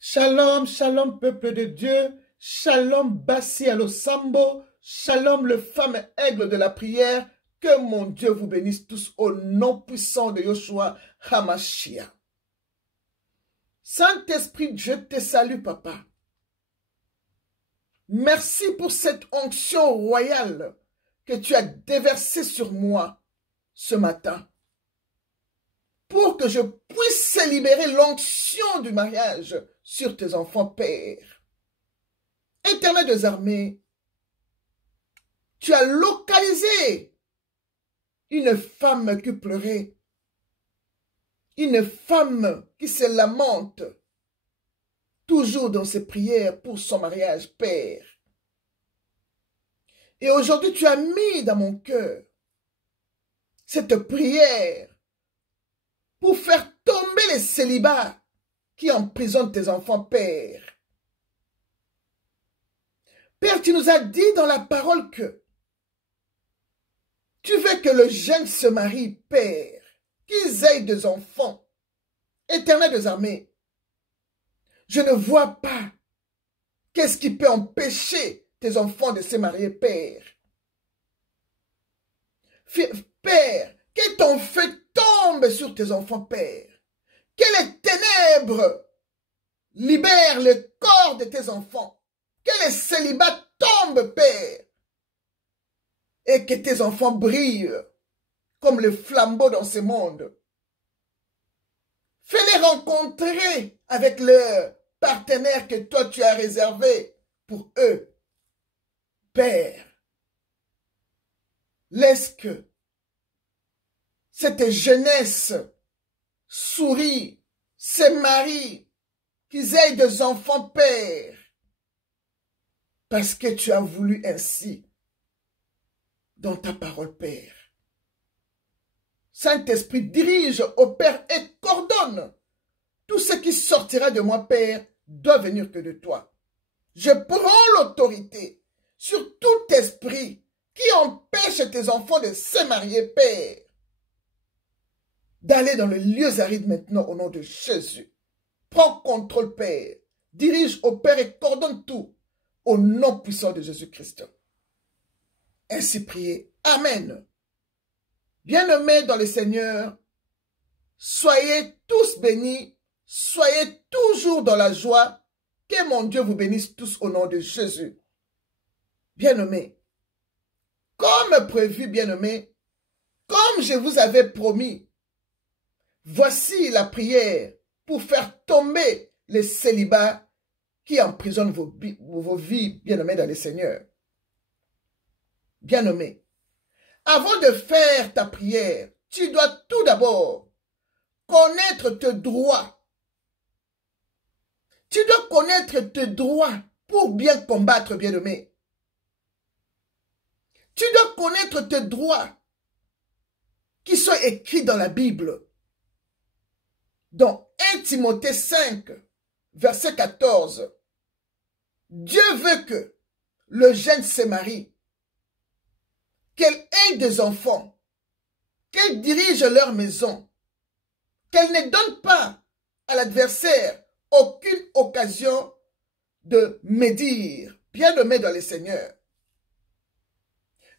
Shalom, shalom, peuple de Dieu. Shalom, Bassi Alosambo. Shalom, le femme aigle de la prière. Que mon Dieu vous bénisse tous au nom puissant de Yoshua HaMashiach. Saint-Esprit, je te salue, papa. Merci pour cette onction royale que tu as déversée sur moi ce matin. Pour que je puisse libérer l'onction du mariage sur tes enfants, Père. Éternel des armées, tu as localisé une femme qui pleurait, une femme qui se lamente, toujours dans ses prières pour son mariage, Père. Et aujourd'hui, tu as mis dans mon cœur cette prière pour faire tomber les célibats qui emprisonnent tes enfants, Père. Père, tu nous as dit dans la parole que tu veux que le jeune se marie, Père, qu'ils aient des enfants. Éternel des armées, je ne vois pas qu'est-ce qui peut empêcher tes enfants de se marier, Père. Père, que ton feu tombe sur tes enfants, Père. Que les ténèbres libèrent le corps de tes enfants. Que les célibats tombent, Père. Et que tes enfants brillent comme le flambeau dans ce monde. Fais-les rencontrer avec le partenaire que toi tu as réservé pour eux. Père, laisse que cette jeunesse sourit, se marie, qu'ils aient des enfants, Père, parce que tu as voulu ainsi dans ta parole, Père. Saint-Esprit, dirige, opère et coordonne. Tout ce qui sortira de moi, Père, doit venir que de toi. Je prends l'autorité sur tout esprit qui empêche tes enfants de se marier, Père, d'aller dans les lieux arides maintenant au nom de Jésus. Prends contrôle, Père. Dirige, opère et coordonne tout au nom puissant de Jésus-Christ. Ainsi priez. Amen. Bien-aimés dans le Seigneur, soyez tous bénis, soyez toujours dans la joie. Que mon Dieu vous bénisse tous au nom de Jésus. Bien-aimés, comme prévu, bien-aimés, comme je vous avais promis, voici la prière pour faire tomber les célibats qui emprisonnent vos vies, bien-aimés dans le Seigneur. Bien-aimés, avant de faire ta prière, tu dois tout d'abord connaître tes droits. Tu dois connaître tes droits pour bien combattre, bien-aimé. Tu dois connaître tes droits qui sont écrits dans la Bible. Dans 1 Timothée 5, verset 14, Dieu veut que le jeune se marie, qu'elle ait des enfants, qu'elle dirige leur maison, qu'elle ne donne pas à l'adversaire aucune occasion de médire, bien-aimé dans le Seigneur.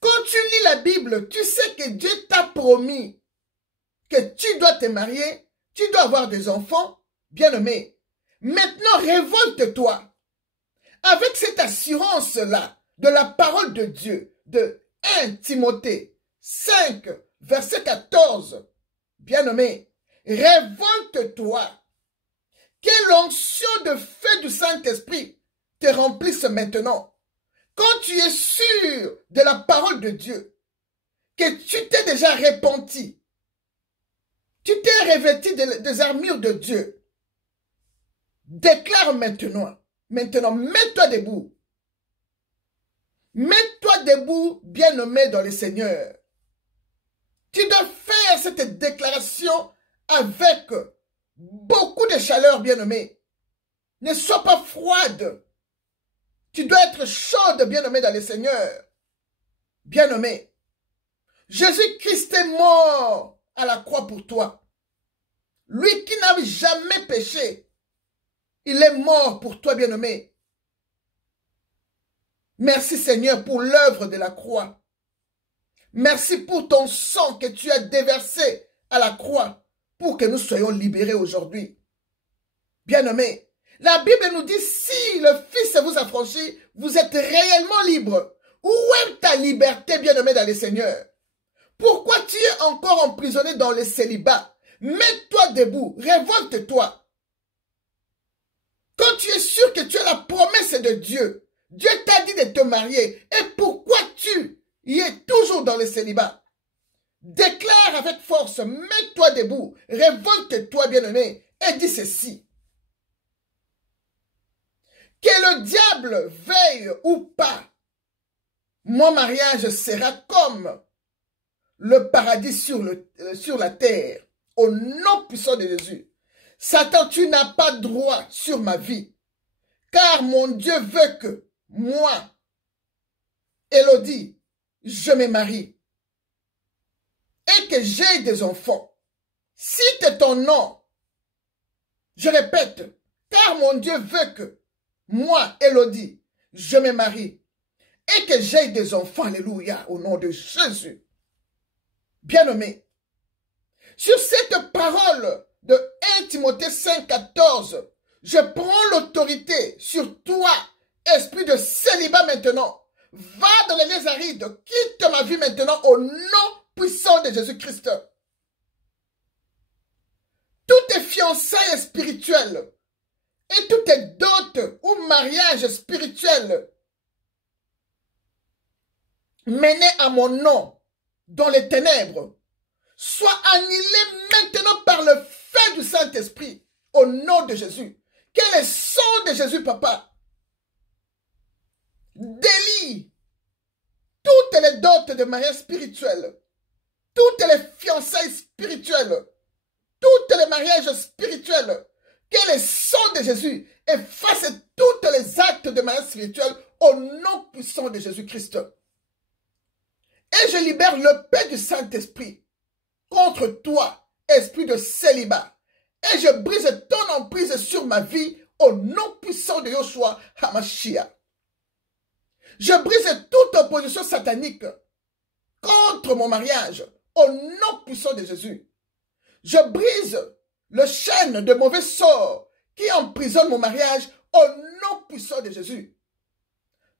Quand tu lis la Bible, tu sais que Dieu t'a promis que tu dois te marier, tu dois avoir des enfants, bien-aimé. Maintenant, révolte-toi avec cette assurance-là de la parole de Dieu, de 1 Timothée 5, verset 14. Bien-aimé, révolte-toi. Que l'onction de feu du Saint-Esprit te remplisse maintenant. Quand tu es sûr de la parole de Dieu, que tu t'es déjà repenti, tu t'es revêtu des armures de Dieu, déclare maintenant, mets-toi debout. Mets-toi debout, bien-aimé dans le Seigneur. Tu dois faire cette déclaration avec beaucoup de chaleur, bien-aimé. Ne sois pas froide. Tu dois être chaude, bien-aimé dans le Seigneur. Bien-aimé, Jésus-Christ est mort à la croix pour toi. Lui qui n'a jamais péché. Il est mort pour toi, bien-aimé. Merci Seigneur pour l'œuvre de la croix. Merci pour ton sang que tu as déversé à la croix pour que nous soyons libérés aujourd'hui. Bien-aimé, la Bible nous dit si le Fils vous affranchit, vous êtes réellement libre. Où est ta liberté, bien-aimé, dans le Seigneur? Pourquoi tu es encore emprisonné dans le célibat? Mets-toi debout, révolte-toi. Quand tu es sûr que tu as la promesse de Dieu, Dieu t'a dit de te marier. Et pourquoi tu y es toujours dans le célibat? Déclare avec force, mets-toi debout, révolte-toi, bien-aimé, et dis ceci. Que le diable veille ou pas, mon mariage sera comme le paradis sur la terre, au nom puissant de Jésus. Satan, tu n'as pas droit sur ma vie, car mon Dieu veut que moi, Élodie, je me marie et que j'ai des enfants. Cite ton nom. Je répète, car mon Dieu veut que moi, Élodie, je me marie et que j'ai des enfants. Alléluia, au nom de Jésus. Bien-aimé, sur cette parole de 1 Timothée 5,14, je prends l'autorité sur toi, esprit de célibat maintenant. Va dans les lieux arides, quitte ma vie maintenant au nom puissant de Jésus-Christ. Toutes tes fiançailles spirituelles et toutes tes dots ou mariages spirituels menés à mon nom dans les ténèbres, soient annihilés maintenant par le feu du Saint-Esprit au nom de Jésus. Que le sang de Jésus, papa, délie toutes les dots de mariage spirituel, toutes les fiançailles spirituelles, tous les mariages spirituels, que le sang de Jésus efface tous les actes de mariage spirituel au nom puissant de Jésus-Christ. Et je libère le paix du Saint-Esprit contre toi, esprit de célibat. Et je brise ton emprise sur ma vie au nom puissant de Yoshua HaMashiach. Je brise toute opposition satanique contre mon mariage au nom puissant de Jésus. Je brise le chêne de mauvais sort qui emprisonne mon mariage au nom puissant de Jésus.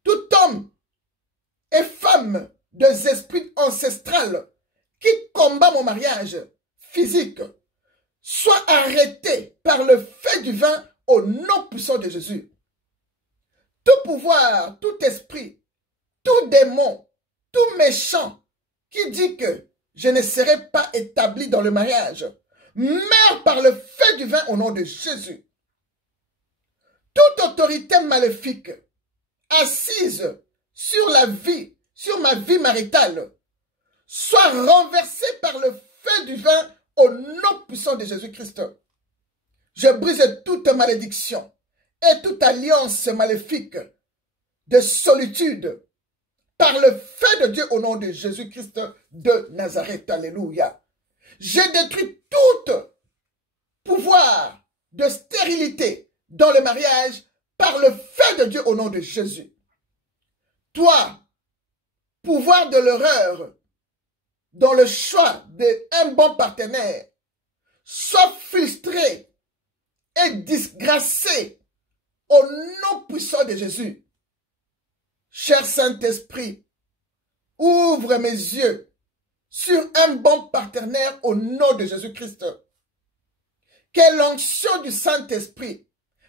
Tout homme et femme des esprits ancestrales qui combat mon mariage physique soit arrêté par le feu du vin au nom puissant de Jésus. Tout pouvoir, tout esprit, tout démon, tout méchant qui dit que je ne serai pas établi dans le mariage, meurt par le feu du vin au nom de Jésus. Toute autorité maléfique assise sur ma vie maritale, soit renversée par le feu du vin au nom puissant de Jésus-Christ. Je brise toute malédiction et toute alliance maléfique de solitude par le feu de Dieu au nom de Jésus-Christ de Nazareth. Alléluia. J'ai détruit tout pouvoir de stérilité dans le mariage par le feu de Dieu au nom de Jésus. Toi, pouvoir de l'horreur dans le choix d'un bon partenaire, sois frustré et disgracé au nom puissant de Jésus. Cher Saint-Esprit, ouvre mes yeux sur un bon partenaire au nom de Jésus-Christ. Que l'onction du Saint-Esprit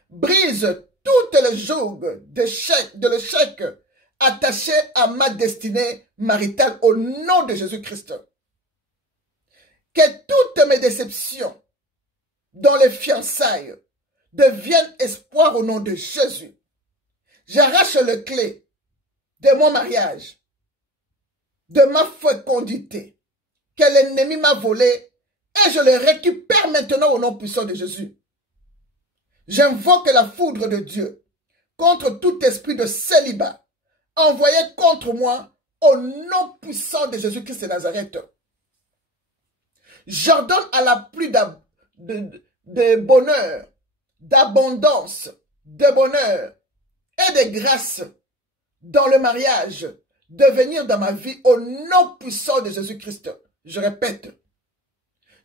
brise toutes les jougs de l'échec attaché à ma destinée maritale au nom de Jésus-Christ. Que toutes mes déceptions dans les fiançailles deviennent espoir au nom de Jésus. J'arrache le clé de mon mariage, de ma fécondité, que l'ennemi m'a volé et je le récupère maintenant au nom puissant de Jésus. J'invoque la foudre de Dieu contre tout esprit de célibat envoyé contre moi au nom puissant de Jésus-Christ de Nazareth. J'ordonne à la pluie de bonheur, d'abondance, de bonheur et de grâce dans le mariage de venir dans ma vie au nom puissant de Jésus-Christ. Je répète,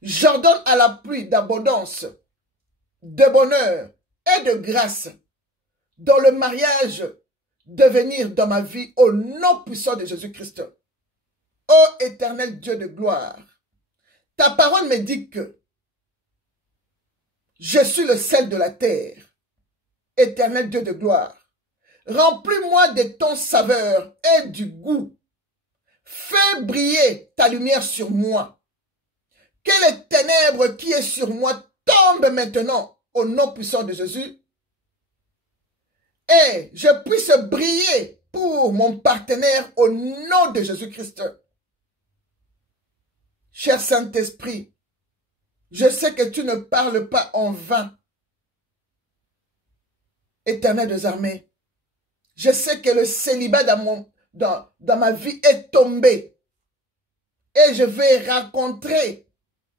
j'ordonne à la pluie d'abondance, de bonheur et de grâce dans le mariage de venir dans ma vie au nom puissant de Jésus-Christ. Ô éternel Dieu de gloire, ta parole me dit que je suis le sel de la terre. Éternel Dieu de gloire, remplis-moi de ton saveur et du goût. Fais briller ta lumière sur moi. Que les ténèbres qui est sur moi tombent maintenant au nom puissant de Jésus. Et je puisse briller pour mon partenaire au nom de Jésus-Christ. Cher Saint-Esprit, je sais que tu ne parles pas en vain. Éternel des armées, je sais que le célibat dans ma vie est tombé. Et je vais rencontrer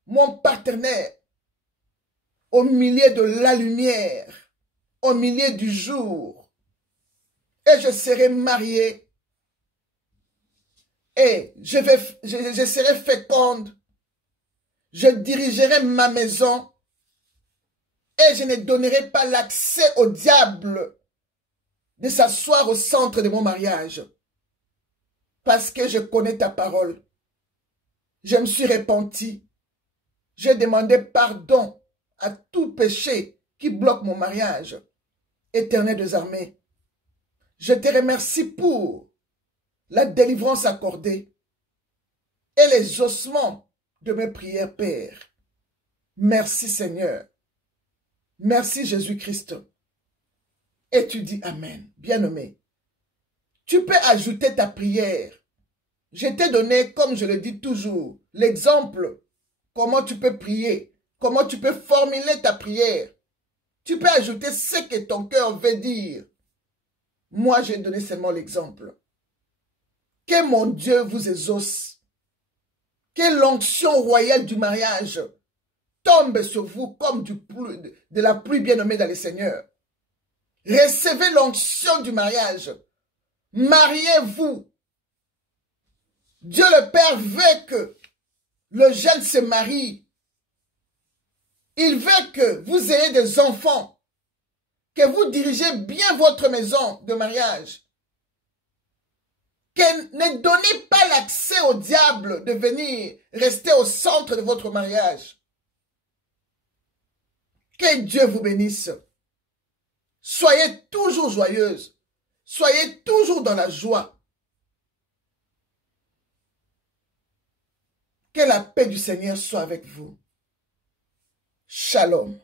mon partenaire au milieu de la lumière, au milieu du jour. Et je serai marié. Et je serai féconde. Je dirigerai ma maison. Et je ne donnerai pas l'accès au diable de s'asseoir au centre de mon mariage. Parce que je connais ta parole. Je me suis repenti. J'ai demandé pardon à tout péché qui bloque mon mariage. Éternel des armées, je te remercie pour la délivrance accordée et les ossements de mes prières, Père. Merci Seigneur. Merci Jésus-Christ. Et tu dis Amen. Bien-aimé, tu peux ajouter ta prière. Je t'ai donné, comme je le dis toujours, l'exemple, comment tu peux prier, comment tu peux formuler ta prière. Tu peux ajouter ce que ton cœur veut dire. Moi, j'ai donné seulement l'exemple. Que mon Dieu vous exauce. Que l'onction royale du mariage tombe sur vous comme de la pluie bien-aimée dans le Seigneur. Recevez l'onction du mariage. Mariez-vous. Dieu le Père veut que le jeune se marie. Il veut que vous ayez des enfants. Que vous dirigez bien votre maison de mariage. Que ne donnez pas l'accès au diable de venir rester au centre de votre mariage. Que Dieu vous bénisse. Soyez toujours joyeuse. Soyez toujours dans la joie. Que la paix du Seigneur soit avec vous. Shalom.